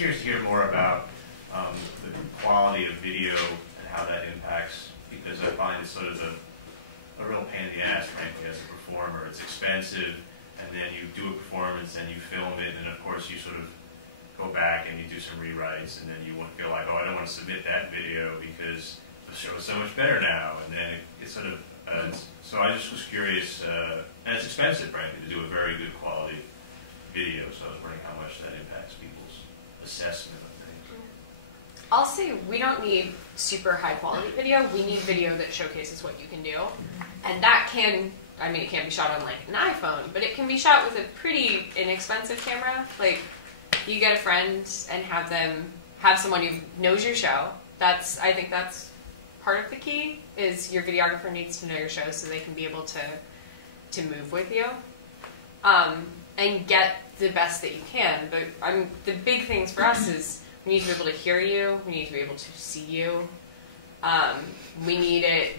curious to hear more about the quality of video and how that impacts, because I find it's sort of a real pain in the ass, frankly, as a performer. It's expensive, and then you do a performance and you film it, and of course you sort of go back and you do some rewrites, and then you won't feel like, oh, I don't want to submit that video because the show is so much better now, and then it's sort of, so I just was curious, and it's expensive, frankly, to do a very good quality video, so I was wondering how much that impacts people's assessment of things. I'll say we don't need super high quality video. We need video that showcases what you can do. And that can, I mean, it can't be shot on like an iPhone, but it can be shot with a pretty inexpensive camera. Like, you get a friend and have someone who knows your show. I think that's part of the key, is your videographer needs to know your show so they can be able to move with you. And get the best that you can. But the big things for us is we need to be able to hear you. We need to be able to see you. We need it.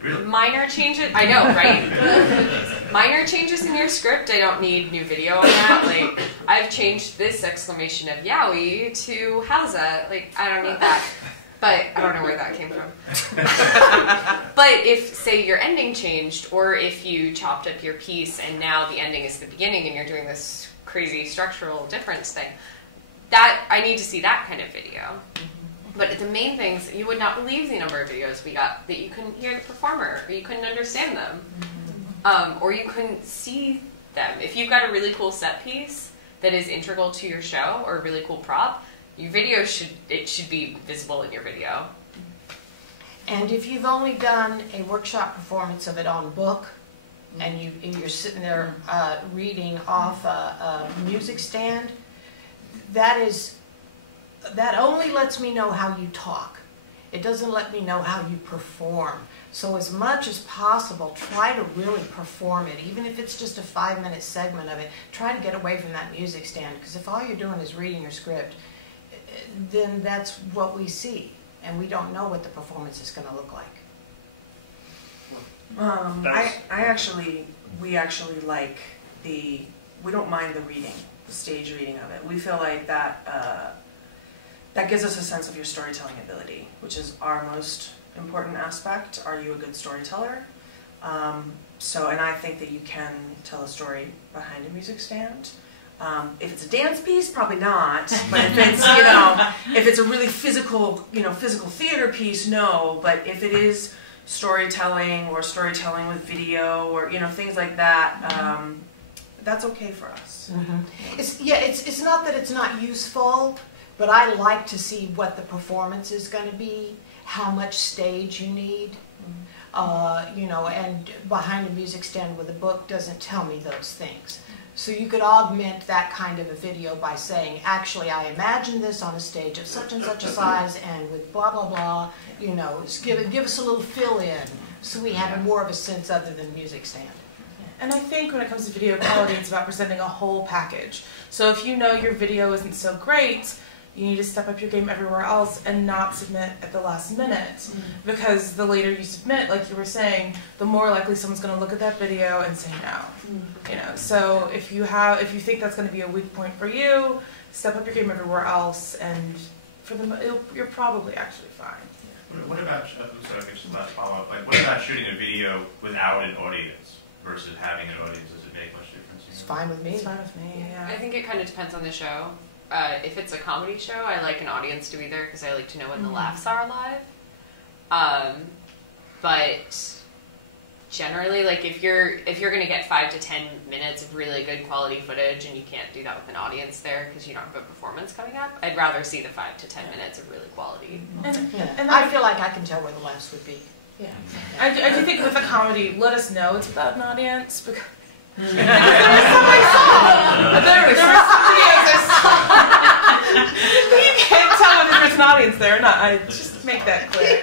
Really? Minor changes, I know, right? Minor changes in your script, I don't need new video on that. Like, I've changed this exclamation of yowie to howza. Like, I don't need that. But I don't know where that came from. But if, say, your ending changed, or if you chopped up your piece and now the ending is the beginning and you're doing this crazy structural difference thing, that I need to see that kind of video. But the main things, you would not believe the number of videos we got that you couldn't hear the performer, or you couldn't understand them, or you couldn't see them. If you've got a really cool set piece that is integral to your show, or a really cool prop, your video should be visible in your video. And if you've only done a workshop performance of it on book, and you're sitting there reading off a music stand, that only lets me know how you talk. It doesn't let me know how you perform. So as much as possible, try to really perform it. Even if it's just a 5-minute segment of it, try to get away from that music stand. Because if all you're doing is reading your script, then that's what we see. And we don't know what the performance is going to look like. We actually like we don't mind the reading, the stage reading of it. We feel like that gives us a sense of your storytelling ability, which is our most important aspect. Are you a good storyteller? And I think that you can tell a story behind a music stand. If it's a dance piece, probably not. But if it's, if it's a really physical theater piece, no. But if it is storytelling or storytelling with video or things like that, that's okay for us. Mm-hmm. It's not that it's not useful, but I like to see what the performance is going to be, how much stage you need. And behind a music stand with a book doesn't tell me those things. So you could augment that kind of a video by saying, actually, I imagined this on a stage of such and such a size and with blah, blah, blah, give us a little fill-in so we have more of a sense other than music stand. And I think when it comes to video quality, it's about presenting a whole package. So if you know your video isn't so great, you need to step up your game everywhere else and not submit at the last minute. Because the later you submit, like you were saying, the more likely someone's going to look at that video and say no. So if you think that's going to be a weak point for you, step up your game everywhere else, and you're probably actually fine. What about, just last follow-up, what about shooting a video without an audience versus having an audience? Does it make much difference? It's fine with me. It's fine with me, yeah. I think it kind of depends on the show. If it's a comedy show, I like an audience to be there because I like to know when the laughs are live. But generally, like if you're going to get 5 to 10 minutes of really good quality footage and you can't do that with an audience there because you don't have a performance coming up, I'd rather see the 5 to 10 minutes of really quality. And I feel like I can tell where the laughs would be. Yeah, I do think with a comedy, let us know it's without an audience because. There were some videos I saw. You can't tell whether there's an audience there or not. I just make that clear.